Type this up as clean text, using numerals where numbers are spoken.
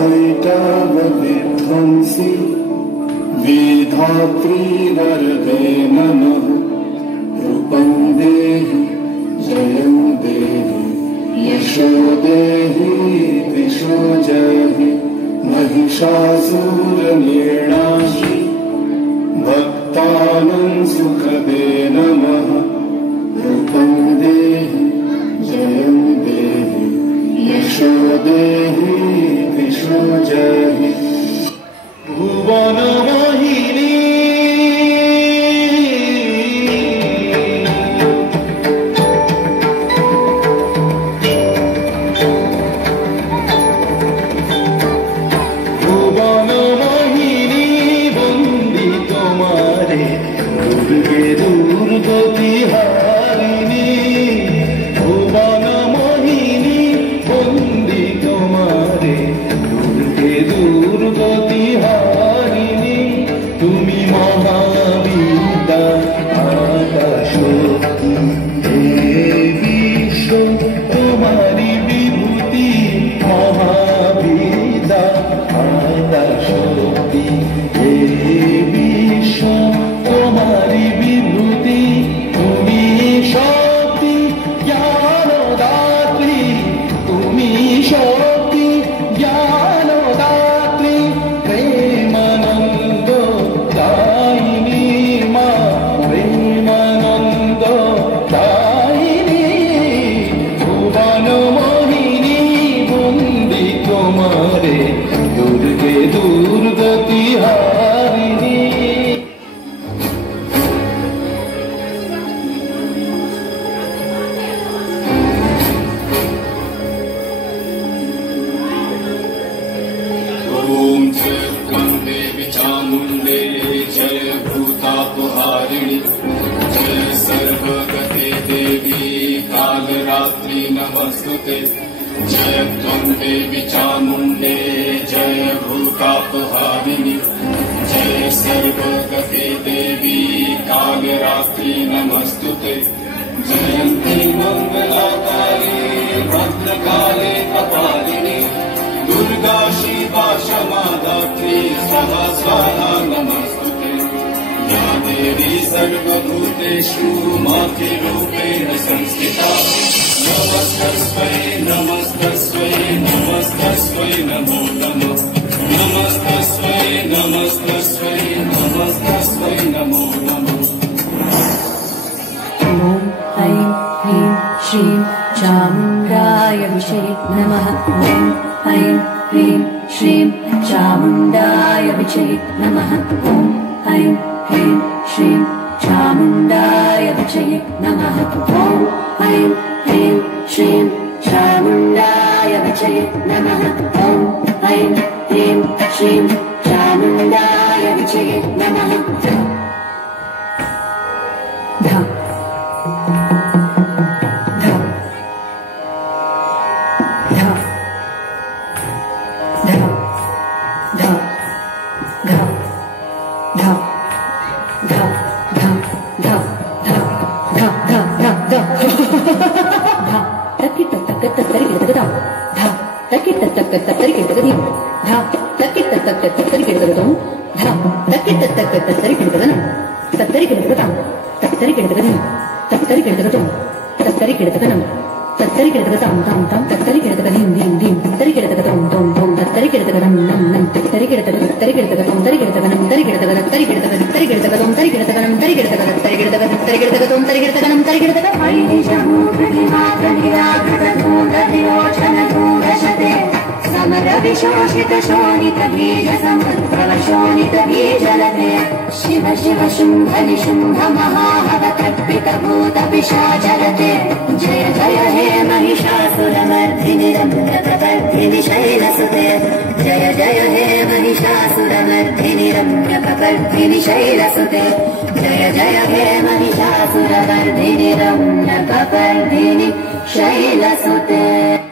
कैटव विध्वंसी विधात्री वरदे नमः। रूपं देहि जयं देहि यशो देहि दिशो जहि। महिषासुरनिर्णाशि भक्तानां सुखदे नमः। रूपं देहि जयं देहि यशो देहि दिशो जहि। भुवनमोहिनी नमस्तुते। जय त्वं देवी चामुण्डे जय भूतापहारिणि। जय सर्वगते देवी कालरात्रि नमस्तुते। जयन्ती मङ्गलाकाले भद्रकाले कपालिनी। दुर्गा शिवा क्षमा दात्री सदा स्वाहा नमस्तुते। या देवी सर्वभूतेषु मातृरूपेण संस्थिता। नमस्तस्मै नमस्तस्मै नमस्तस्मै नमो नमः। नमस्तस्मै नमस्तस्मै नमस्तस्मै नमो नमः। ॐ ऐं ह्रीं श्रीं चामुण्डाय विषये नमः। ॐ ऐं ह्रीं श्रीं चामुण्डाय विषये नमः। ॐ ऐं ह्रीं श्रीं चामुण्डाय विषये नमः। ॐ ऐं ह्रीं श्रीं चामुण्डाय विषये नमः। ॐ ऐं ह्रीं श्रीं चामुण्डाय विषये नमः। समरविशोषितशोणितबीजसमुद्रवशोणितबीजलते। शिव शिव शुम्भ निशुम्भ महाहवकल्पितभूतपिशाचरते। जय जय हे महिषासुरमर्दिनि रम्यकपर्दिनि शैलसुते। जय जय हे महिषासुरमर्दिनि रम्यकपर्दिनि शैलसुते। जय जय हे महिषासुरमर्दिनि रम्यकपर्दिनि शैलसुते।